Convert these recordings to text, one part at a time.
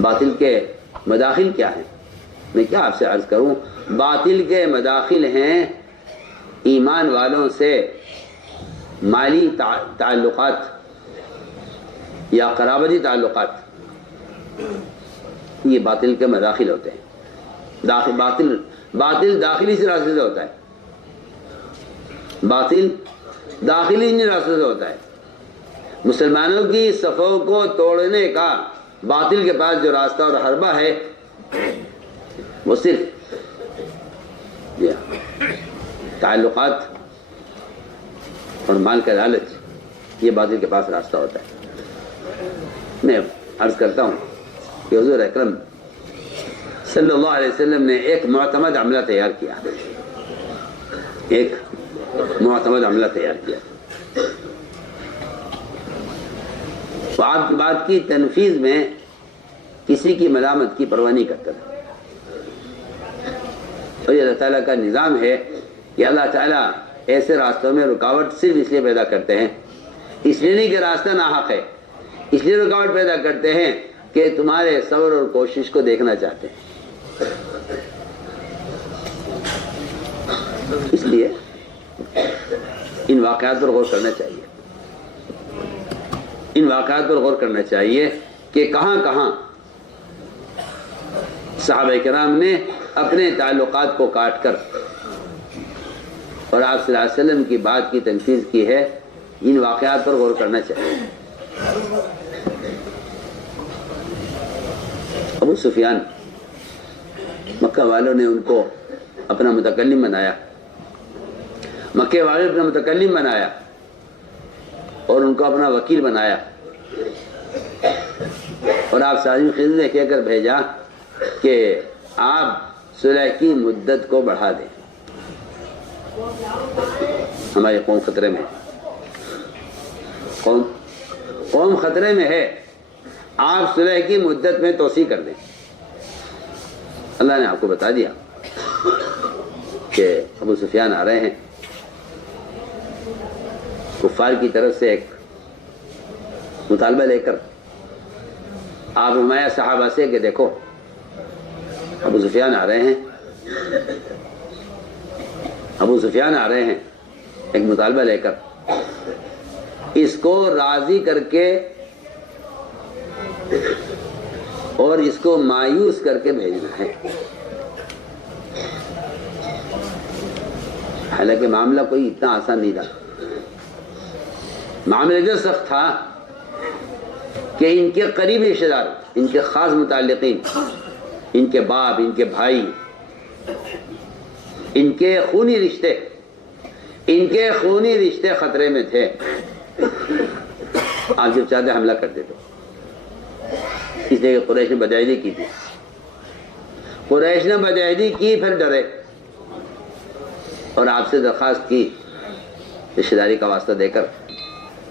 باطل کے مداخل کیا ہیں؟ میں کیا آپ سے عرض کروں؟ باطل کے مداخل ہیں ایمان والوں سے مالی تعلقات یا قرابتی تعلقات، یہ باطل کے مداخل ہوتے ہیں۔ باطل داخلی سے راستے سے ہوتا ہے، باطل داخلی راستے سے ہوتا ہے۔ مسلمانوں کی صفوں کو توڑنے کا باطل کے پاس جو راستہ اور حربہ ہے وہ صرف تعلقات اور مال کا لالچ، یہ باطل کے پاس راستہ ہوتا ہے۔ میں عرض کرتا ہوں کہ حضور اکرم صلی اللہ علیہ وسلم نے ایک معتمد عملہ تیار کیا، ایک معتمد عملہ تیار کیا، وہ آپ کی بات کی تنفیذ میں کسی کی ملامت کی پرواہ نہیں کرتا تھا۔ اور یہ اللہ تعالیٰ کا نظام ہے کہ اللہ تعالیٰ ایسے راستوں میں رکاوٹ صرف اس لیے پیدا کرتے ہیں، اس لیے نہیں کہ راستہ ناحق ہے، اس لیے رکاوٹ پیدا کرتے ہیں کہ تمہارے صبر اور کوشش کو دیکھنا چاہتے ہیں۔ اس لیے ان واقعات پر غور کرنا چاہیے، ان واقعات پر غور کرنا چاہیے کہ کہاں کہاں صحابہ کرام نے اپنے تعلقات کو کاٹ کر اور آپ صلی اللہ علیہ وسلم کی بات کی تنفیذ کی ہے۔ ان واقعات پر غور کرنا چاہیے۔ ابو سفیان، مکہ والوں نے ان کو اپنا متکلم بنایا، مکے والوں نے اپنا متکلم بنایا اور ان کو اپنا وکیل بنایا، اور آپ سازی خضر نے کہہ کر بھیجا کہ آپ صلح کی مدت کو بڑھا دیں، ہماری قوم خطرے میں ہے، قوم خطرے میں ہے، آپ صلح کی مدت میں توسیع کر دیں۔ اللہ نے آپ کو بتا دیا کہ ابو سفیان آ رہے ہیں، کفار کی طرف سے ایک مطالبہ لے کر آپ فرمایا صحابہ سے کہ دیکھو ابو سفیان آ رہے ہیں، ابو سفیان آ رہے ہیں ایک مطالبہ لے کر، اس کو راضی کر کے اور اس کو مایوس کر کے بھیجنا ہے۔ حالانکہ معاملہ کوئی اتنا آسان نہیں تھا، معاملہ جو سخت تھا کہ ان کے قریبی رشتہ دار، ان کے خاص متعلقین، ان کے باپ، ان کے بھائی، ان کے خونی رشتے خطرے میں تھے۔ آپ جب چاہتے حملہ کر دیتے، اس لیے کہ قریش نے بدعہدی کی تھی، قریش نے بدعہدی کی، پھر ڈرے اور آپ سے درخواست کی رشتہ داری کا واسطہ دے کر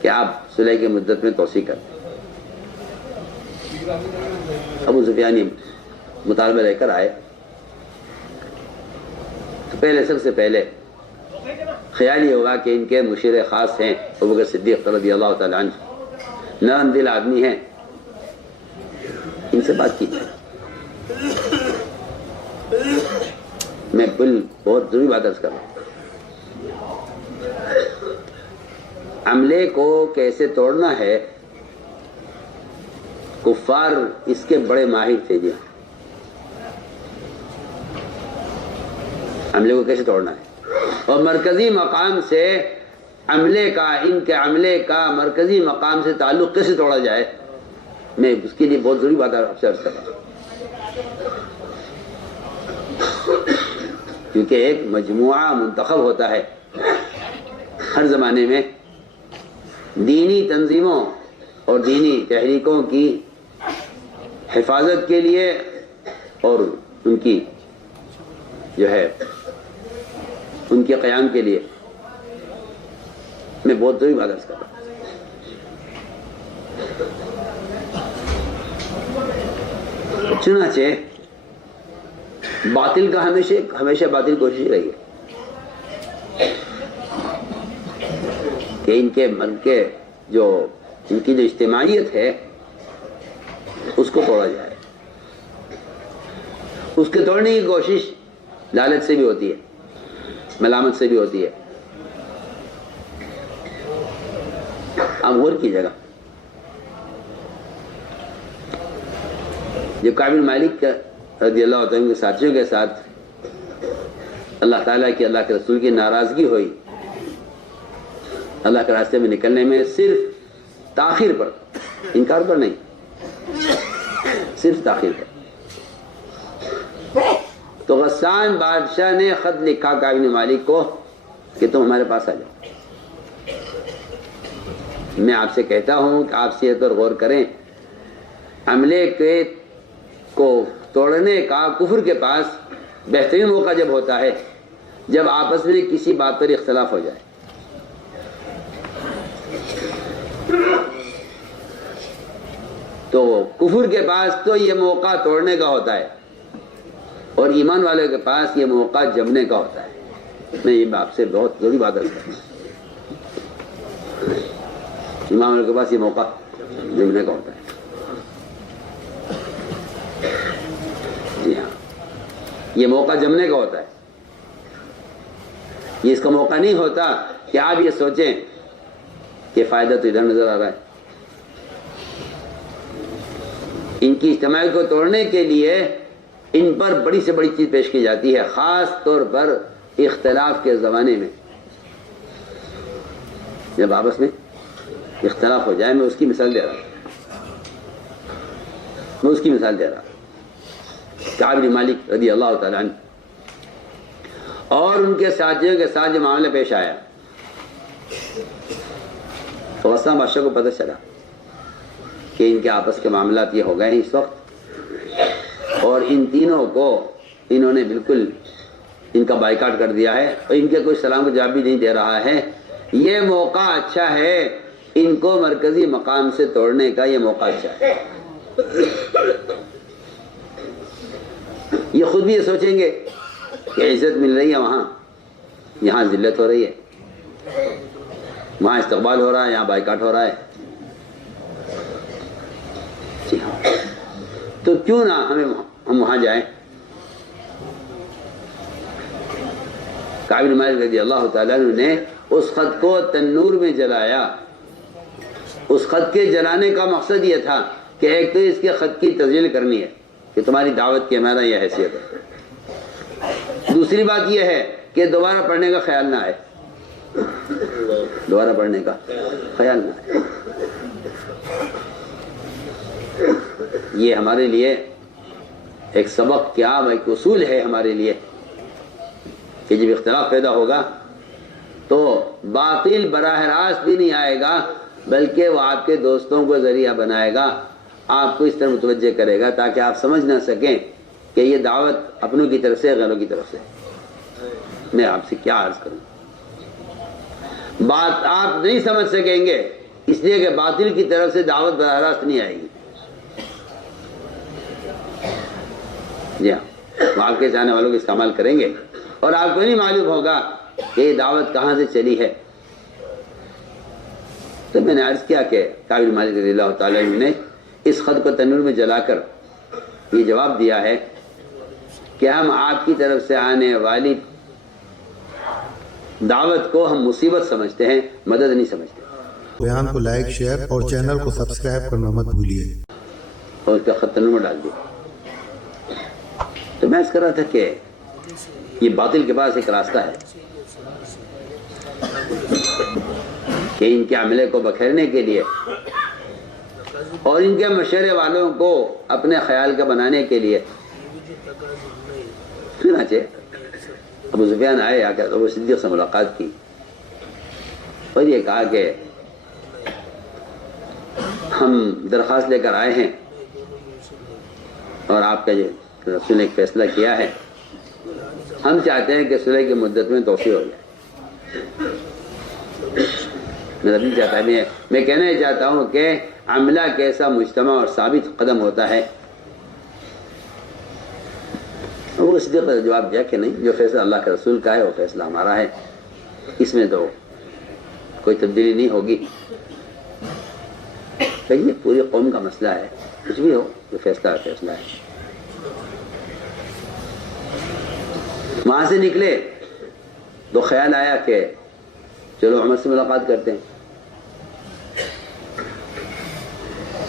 کہ آپ صلح کی مدت میں توسیع کر دیں۔ ابو سفیان مطالبہ لے کر آئے تو سب سے پہلے خیال یہ ہوا کہ ان کے مشیر خاص ہیں ابوبکر صدیق رضی اللہ تعالیٰ عنہ، نرم دل آدمی ہیں، ان سے بات کی جائے۔ میں بہت ضروری بات عرض کر رہا ہوں، عملے کو کیسے توڑنا ہے، کفار اس کے بڑے ماہر تھے جی، عملے کو کیسے توڑنا ہے، اور مرکزی مقام سے عملے کا، ان کے عملے کا مرکزی مقام سے تعلق کیسے توڑا جائے، میں اس کے لیے بہت ضروری بات آپ سے عرض کر رہا ہوں۔ کیونکہ ایک مجموعہ منتخب ہوتا ہے ہر زمانے میں دینی تنظیموں اور دینی تحریکوں کی حفاظت کے لیے اور ان کی جو ہے ان کے قیام کے لیے، میں بہت ضروری بات عرض کر رہا ہوں۔ چنانچہ باطل کا ہمیشہ باطل کوشش رہی ہے کہ ان کی جو اجتماعیت ہے اس کو توڑا جائے، اس کے توڑنے کی کوشش لالچ سے بھی ہوتی ہے، ملامت سے بھی ہوتی ہے. آپ غور کیجیے گا، جب کعب بن مالک رضی اللہ عنہ کے ساتھیوں کے ساتھ اللہ تعالیٰ کی، اللہ کے رسول کی ناراضگی ہوئی اللہ کے راستے میں نکلنے میں، صرف تاخیر پر، انکار پر نہیں، صرف تاخیر پر، تو غسان بادشاہ نے خط لکھا کعب بن مالک کو کہ تم ہمارے پاس آ جاؤ. میں آپ سے کہتا ہوں کہ آپ صحت پر غور کریں، عملے کے کو توڑنے کا کفر کے پاس بہترین موقع جب ہوتا ہے جب آپس میں کسی بات پر اختلاف ہو جائے. تو کفر کے پاس تو یہ موقع توڑنے کا ہوتا ہے اور ایمان والے کے پاس یہ موقع جمنے کا ہوتا ہے. میں یہ آپ سے بہت ضروری بات کرتا ہوں، ایمان والے کے پاس یہ موقع جمنے کا ہوتا ہے. جی ہاں، یہ موقع جمنے کا ہوتا ہے. یہ اس کا موقع نہیں ہوتا کہ آپ یہ سوچیں کہ فائدہ تو ادھر نظر آ رہا ہے. ان کی اجتماعیت کو توڑنے کے لیے ان پر بڑی سے بڑی چیز پیش کی جاتی ہے، خاص طور پر اختلاف کے زمانے میں. جب آپس میں اختلاف ہو جائے، میں اس کی مثال دے رہا ہوں، کعب بن مالک رضی اللہ تعالیٰ عنہ اور ان کے ساتھیوں کے ساتھ جو معاملہ پیش آیا، تو غسان بادشاہ کو پتہ چلا کہ ان کے آپس کے معاملات یہ ہو گئے ہیں اس وقت، اور ان تینوں کو انہوں نے بالکل ان کا بائیکاٹ کر دیا ہے اور ان کے کوئی سلام کا جواب بھی نہیں دے رہا ہے. یہ موقع اچھا ہے ان کو مرکزی مقام سے توڑنے کا، یہ موقع اچھا ہے. یہ خود بھی یہ سوچیں گے کہ عزت مل رہی ہے وہاں، یہاں ذلت ہو رہی ہے، وہاں استقبال ہو رہا ہے، یہاں بائیکاٹ ہو رہا ہے. جی ہاں، تو کیوں نہ ہم وہاں جائیں. کعب بن مالک رضی اللہ تعالیٰ عنہ نے اس خط کو تنور میں جلایا. اس خط کے جلانے کا مقصد یہ تھا کہ ایک تو اس کے خط کی تسجیل کرنی ہے کہ تمہاری دعوت کی ہمارا یہ حیثیت ہے. دوسری بات یہ ہے کہ دوبارہ پڑھنے کا خیال نہ آئے، دوبارہ پڑھنے کا خیال نہ آئے. یہ ہمارے لیے ایک سبق کیا، ایک اصول ہے ہمارے لیے کہ جب اختلاف پیدا ہوگا تو باطل براہ راست بھی نہیں آئے گا، بلکہ وہ آپ کے دوستوں کو ذریعہ بنائے گا، آپ کو اس طرح متوجہ کرے گا تاکہ آپ سمجھ نہ سکیں کہ یہ دعوت اپنوں کی طرف سے غیروں کی طرف سے. میں آپ سے کیا عرض کروں، بات آپ نہیں سمجھ سکیں گے اس لیے کہ باطل کی طرف سے دعوت براہ راست نہیں آئے گی. جی ہاں، وہ آپ کے چاہنے والوں کو استعمال کریں گے اور آپ کو نہیں معلوم ہوگا کہ یہ دعوت کہاں سے چلی ہے. تو میں نے عرض کیا کہ کعب بن مالک رضی اللہ تعالیٰ عنہ نے اس خط کو تنور میں جلا کر یہ جواب دیا ہے کہ ہم آپ کی طرف سے آنے والی دعوت کو ہم مصیبت سمجھتے ہیں، مدد نہیں سمجھتے. بیان کو لائک، شیئر اور چینل کو سبسکرائب کرنا مت بھولیے. اور اس کا خط تنور میں ڈال دیا. تو میں اس کر رہا تھا کہ یہ باطل کے پاس ایک راستہ ہے کہ ان کے عملے کو بکھیرنے کے لیے اور ان کے مشورے والوں کو اپنے خیال کا بنانے کے لیے. چنانچہ ابو سفیان آئے، آ کر ابو صدیق سے ملاقات کی اور یہ کہا کہ ہم درخواست لے کر آئے ہیں اور آپ کا جو رسول نے ایک فیصلہ کیا ہے، ہم چاہتے ہیں کہ صلح کی مدت میں توسیع ہو جائے. نہیں چاہتا، میں کہنا یہ چاہتا ہوں کہ عملہ کیسا مجتمع اور ثابت قدم ہوتا ہے. وہ صدیق نے جواب دیا کہ نہیں، جو فیصلہ اللہ کے رسول کا ہے وہ فیصلہ ہمارا ہے، اس میں تو کوئی تبدیلی نہیں ہوگی. یہ پوری قوم کا مسئلہ ہے، کچھ بھی ہو جو فیصلہ ہے. وہاں سے نکلے تو خیال آیا کہ چلو عمر سے ملاقات کرتے ہیں.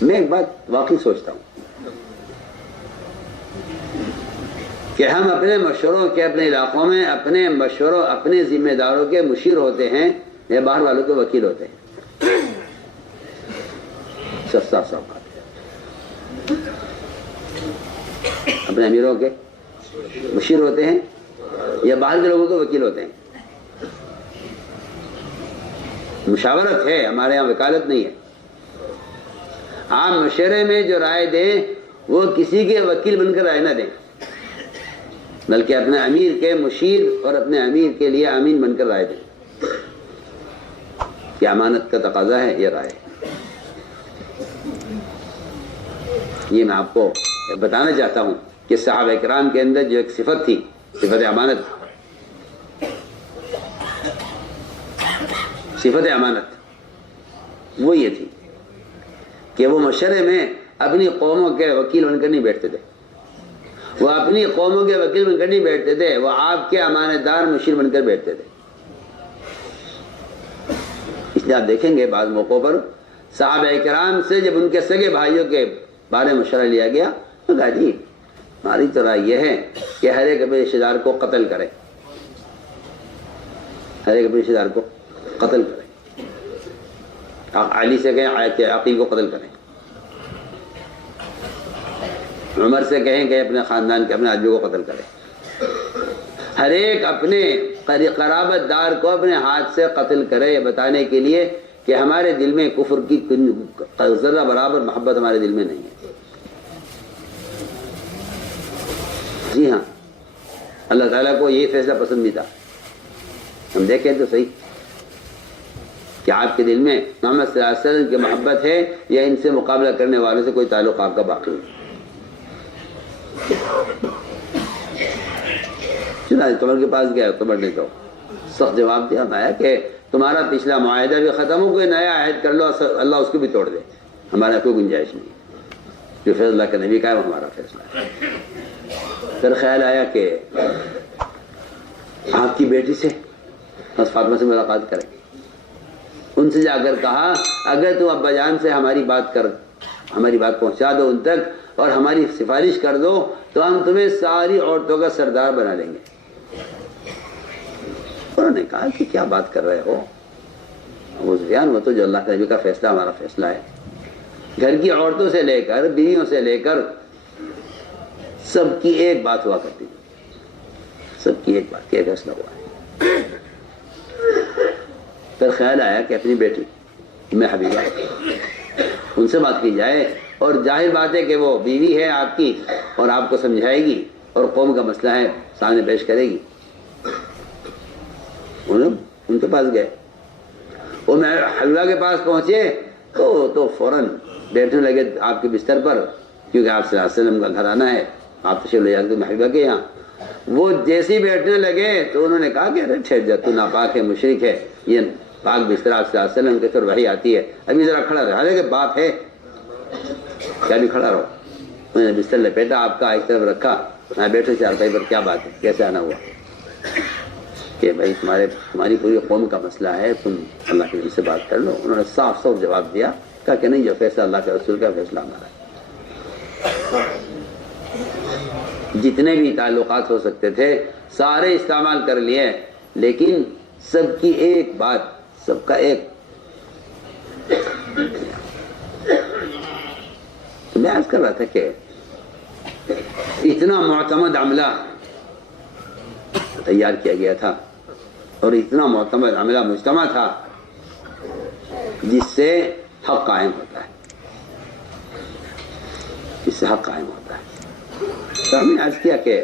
میں ایک بات واقعی سوچتا ہوں کہ ہم اپنے مشوروں کے اپنے علاقوں میں اپنے مشوروں اپنے ذمہ داروں کے مشیر ہوتے ہیں یا باہر والوں کے وکیل ہوتے ہیں. سستا سا بات ہے. اپنے امیروں کے مشیر ہوتے ہیں یا باہر کے لوگوں کے وکیل ہوتے ہیں. مشاورت ہے، ہمارے یہاں وکالت نہیں ہے. آپ مشورے میں جو رائے دیں وہ کسی کے وکیل بن کر رائے نہ دیں، بلکہ اپنے امیر کے مشیر اور اپنے امیر کے لیے امین بن کر رائے دیں. یہ امانت کا تقاضا ہے، یہ رائے. یہ میں آپ کو بتانا چاہتا ہوں کہ صحابہ کرام کے اندر جو ایک صفت تھی، صفت امانت، صفت امانت وہ یہ تھی کہ وہ مشورے میں اپنی قوموں کے وکیل بن کر نہیں بیٹھتے تھے. وہ اپنی قوموں کے وکیل بن کر نہیں بیٹھتے تھے، وہ آپ کے امانت دار مشیر بن کر بیٹھتے تھے. اس لیے آپ دیکھیں گے بعض موقعوں پر صحابہ کرام سے جب ان کے سگے بھائیوں کے بارے میں مشورہ لیا گیا تو کہا جی ہماری تو رائے یہ ہے کہ ہر ایک اپنے رشتے دار کو قتل کرے، ہر ایک اپنے رشتے دار کو قتل کرے. علی سے کہیں کہ عقیل کو قتل کریں، عمر سے کہیں کہ اپنے خاندان کے اپنے آدمی کو قتل کرے. ہر ایک اپنے قرابت دار کو اپنے ہاتھ سے قتل کرے، یہ بتانے کے لیے کہ ہمارے دل میں کفر کی ذرہ برابر محبت ہمارے دل میں نہیں ہے. جی ہاں، اللہ تعالیٰ کو یہ فیصلہ پسند نہیں تھا. ہم دیکھیں تو صحیح کہ آپ کے دل میں محمد صلی اللہ علیہ وسلم کی محبت ہے یا ان سے مقابلہ کرنے والوں سے کوئی تعلق آپ کا باقی نہیں. چنانچہ عمر کے پاس گیا، عمر نے تو سخت جواب دیا، آیا کہ تمہارا پچھلا معاہدہ بھی ختم ہو، کوئی نیا عہد کر لو، اللہ اس کو بھی توڑ دے، ہمارا کوئی گنجائش نہیں. جو فیصلہ اللہ کے نبی کا ہے وہ ہمارا فیصلہ ہے. پھر خیال آیا کہ آپ کی بیٹی سے بس فاطمہ سے ملاقات کریں. ان سے جا کر کہا اگر تم ابا جان سے ہماری بات پہنچا دو ان تک اور ہماری سفارش کر دو تو ہم تمہیں ساری عورتوں کا سردار بنا لیں گے. انہوں نے کہا کہ کیا بات کر رہے ہو ابو سفیان، وہ تو جو اللہ کے نبی کا فیصلہ ہمارا فیصلہ ہے. گھر کی عورتوں سے لے کر بیویوں سے لے کر سب کی ایک بات ہوا کرتی تھی، سب کی ایک بات کیا فیصلہ ہوا ہے. پھر خیال آیا کہ اپنی بیٹی میں حبیبہ ان سے بات کی جائے، اور ظاہر بات ہے کہ وہ بیوی ہے آپ کی اور آپ کو سمجھائے گی اور قوم کا مسئلہ ہے سامنے پیش کرے گی. ان کے پاس گئے، وہ میں حبیبہ کے پاس پہنچے تو فوراً بیٹھنے لگے آپ کے بستر پر، کیونکہ آپ صلی اللہ علیہ وسلم کا گھرانہ ہے، آپ تشریف لے جاتے حبیبہ کے یہاں. وہ جیسے بیٹھنے لگے تو انہوں نے کہا کہ ارے ٹھہر جا، تو ناپاک ہے، مشرک ہے، یہ پاک بستر آپ صلی اللہ علیہ وسلم کے پھر وحی آتی ہے، ابھی ذرا کھڑا رہے. حالانکہ باپ ہے، کیا بھی کھڑا رہو. انہوں نے بستر لپیٹا، آپ کا ایک طرف رکھا، میں بیٹھے چارپائی پر. کیا بات ہے، کیسے آنا ہوا؟ کہ بھائی تمہاری پوری قوم کا مسئلہ ہے، تم اللہ کے نبی سے بات کر لو. انہوں نے صاف صاف جواب دیا، کہا کہ نہیں، جو فیصلہ اللہ کے رسول کا فیصلہ ہمارا ہے. جتنے بھی تعلقات ہو سکتے تھے سارے استعمال کر لیے، لیکن سب کی ایک بات، سب کا ایک. تو میں عرض کر رہا تھا کہ اتنا معتمد عملہ تیار کیا گیا تھا اور اتنا معتمد عملہ مجتمع تھا جس سے حق قائم ہوتا ہے، جس سے حق قائم ہوتا ہے. تو ہم نے عرض کیا کہ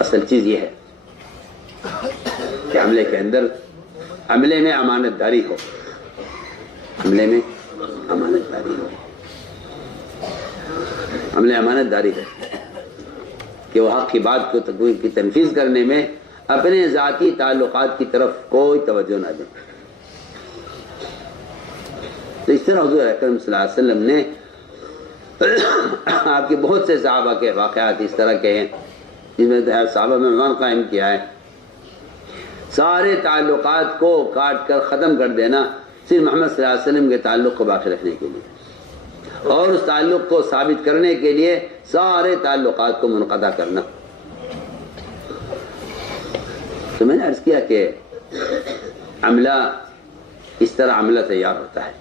اصل چیز یہ ہے کہ عملے کے اندر، عملے میں امانت داری ہو، عملے میں امانت داری ہو، عملے امانت داری ہے کہ وہ حق کی بات کو کی تنفیذ کرنے میں اپنے ذاتی تعلقات کی طرف کوئی توجہ نہ دیں. تو اس طرح حضور اکرم صلی اللہ علیہ وسلم نے آپ کے بہت سے صحابہ کے واقعات اس طرح کے ہیں جس میں صحابہ میں ایمان قائم کیا ہے. سارے تعلقات کو کاٹ کر ختم کر دینا صرف محمد صلی اللہ علیہ وسلم کے تعلق کو باقی رکھنے کے لیے، اور اس تعلق کو ثابت کرنے کے لیے سارے تعلقات کو منقطع کرنا. تو میں نے عرض کیا کہ عملہ اس طرح عملہ تیار ہوتا ہے،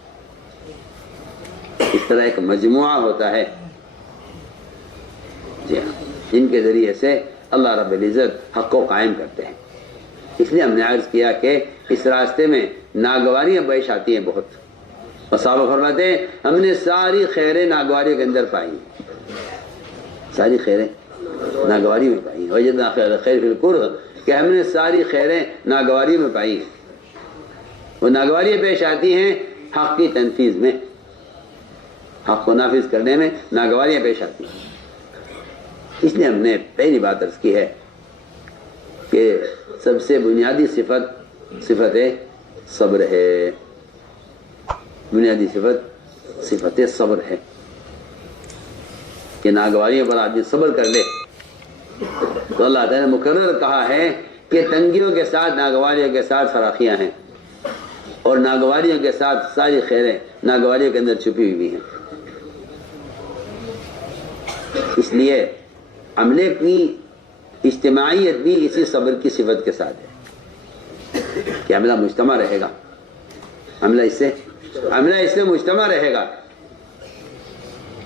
اس طرح ایک مجموعہ ہوتا ہے، جی ہاں، جن کے ذریعے سے اللہ رب العزت حق کو قائم کرتے ہیں. اس لیے ہم نے عرض کیا کہ اس راستے میں ناگواریاں پیش آتی ہیں بہت، اور صحابہ فرماتے ہیں ہم نے ساری خیریں ناگواریوں کے اندر پائی ہیں، ساری خیریں ناگواری میں پائی ہیں. وجدنا خیر فی القرب، کہ ہم نے ساری خیریں ناگواری میں پائی ہیں. وہ ناگواریاں پیش آتی ہیں حق کی تنفیذ میں، حق کو نافذ کرنے میں ناگواریاں پیش آتی ہیں. اس لیے ہم نے پہلی بات عرض کی ہے کہ سب سے بنیادی صفت صبر ہے، بنیادی صفت صبر ہے کہ ناگواریوں پر آدمی صبر کر لے. تو اللہ تعالیٰ نے مقرر کہا ہے کہ تنگیوں کے ساتھ ناگواریوں کے ساتھ فراخیاں ہیں، اور ناگواریوں کے ساتھ ساری خیریں ناگواریوں کے اندر چھپی ہوئی ہیں. اس لیے عملے کی اجتماعیت بھی اسی صبر کی صفت کے ساتھ ہے کہ عملہ مجتمع رہے گا، عملہ اس سے مجتمع رہے گا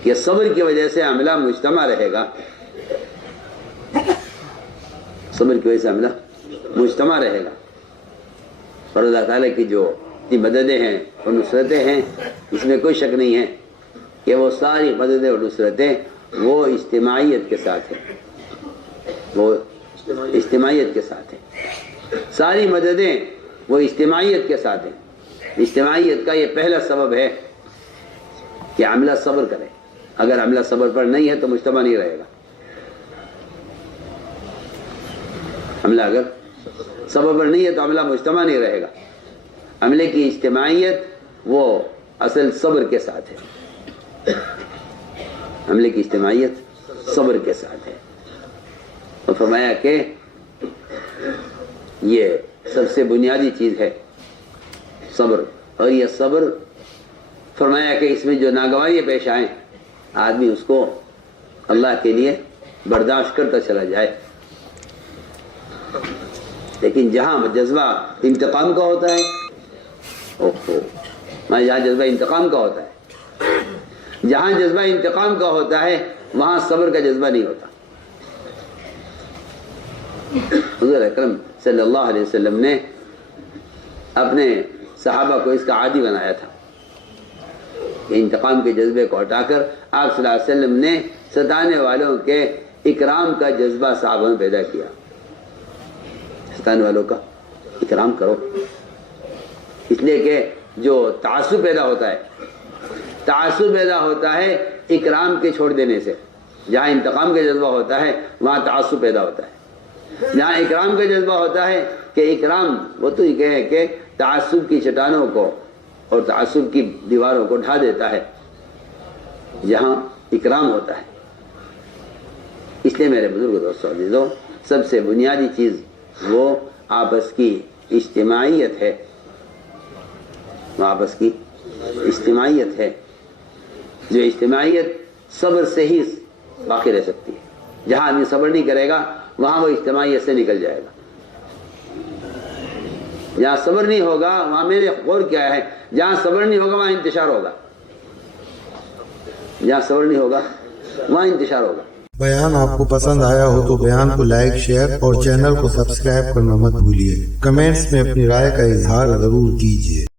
کہ صبر کی وجہ سے عملہ مجتمع رہے گا، صبر کی وجہ سے عملہ مجتمع رہے گا. اور اللہ تعالیٰ کی جو مددیں ہیں اور نصرتیں ہیں، اس میں کوئی شک نہیں ہے کہ وہ ساری مددیں اور نصرتیں وہ اجتماعیت کے ساتھ ہیں، وہ اجتماعیت کے ساتھ ہیں. ساری مددیں وہ اجتماعیت کے ساتھ ہیں. اجتماعیت کا یہ پہلا سبب ہے کہ عملہ صبر کرے. اگر عملہ صبر پر نہیں ہے تو مجتمع نہیں رہے گا. عملہ اگر صبر پر نہیں ہے تو عملہ مجتمع نہیں رہے گا. عملے کی اجتماعیت وہ اصل صبر کے ساتھ ہے، عملے کی اجتماعیت صبر کے ساتھ ہے. اور فرمایا کہ یہ سب سے بنیادی چیز ہے صبر. اور یہ صبر فرمایا کہ اس میں جو ناگواریاں پیش آئیں آدمی اس کو اللہ کے لیے برداشت کرتا چلا جائے. لیکن جہاں جذبہ انتقام کا ہوتا ہے، جہاں جذبہ انتقام کا ہوتا ہے، جہاں جذبہ انتقام کا ہوتا ہے وہاں صبر کا جذبہ نہیں ہوتا. حضور اکرم صلی اللہ علیہ وسلم نے اپنے صحابہ کو اس کا عادی بنایا تھا. انتقام کے جذبے کو ہٹا کر آپ صلی اللہ علیہ وسلم نے ستانے والوں کے اکرام کا جذبہ صحابہ میں پیدا کیا. ستانے والوں کا اکرام کرو، اس لیے کہ جو تعصب پیدا ہوتا ہے اکرام کے چھوڑ دینے سے. جہاں انتقام کا جذبہ ہوتا ہے وہاں تعصب پیدا ہوتا ہے. جہاں اکرام کا جذبہ ہوتا ہے کہ اکرام وہ تو یہ کہے کہ تعصب کی چٹانوں کو اور تعصب کی دیواروں کو ڈھا دیتا ہے، جہاں اکرام ہوتا ہے. اس لیے میرے بزرگ دوستوں عزیزوں، سب سے بنیادی چیز وہ آپس کی اجتماعیت ہے، وہ آپس کی اجتماعیت ہے. جو اجتماعیت صبر سے ہی باقی رہ سکتی ہے. جہاں آدمی صبر نہیں کرے گا وہاں وہ اجتماعیت سے نکل جائے گا. جہاں صبر نہیں ہوگا وہاں میں نے غور کیا ہے، جہاں صبر نہیں ہوگا وہاں انتشار ہوگا، جہاں صبر نہیں ہوگا وہاں انتشار ہوگا. بیان آپ کو پسند آیا ہو تو بیان کو لائک، شیئر اور چینل کو سبسکرائب کرنا مت بھولیے. کمنٹس میں اپنی رائے کا اظہار ضرور کیجیے.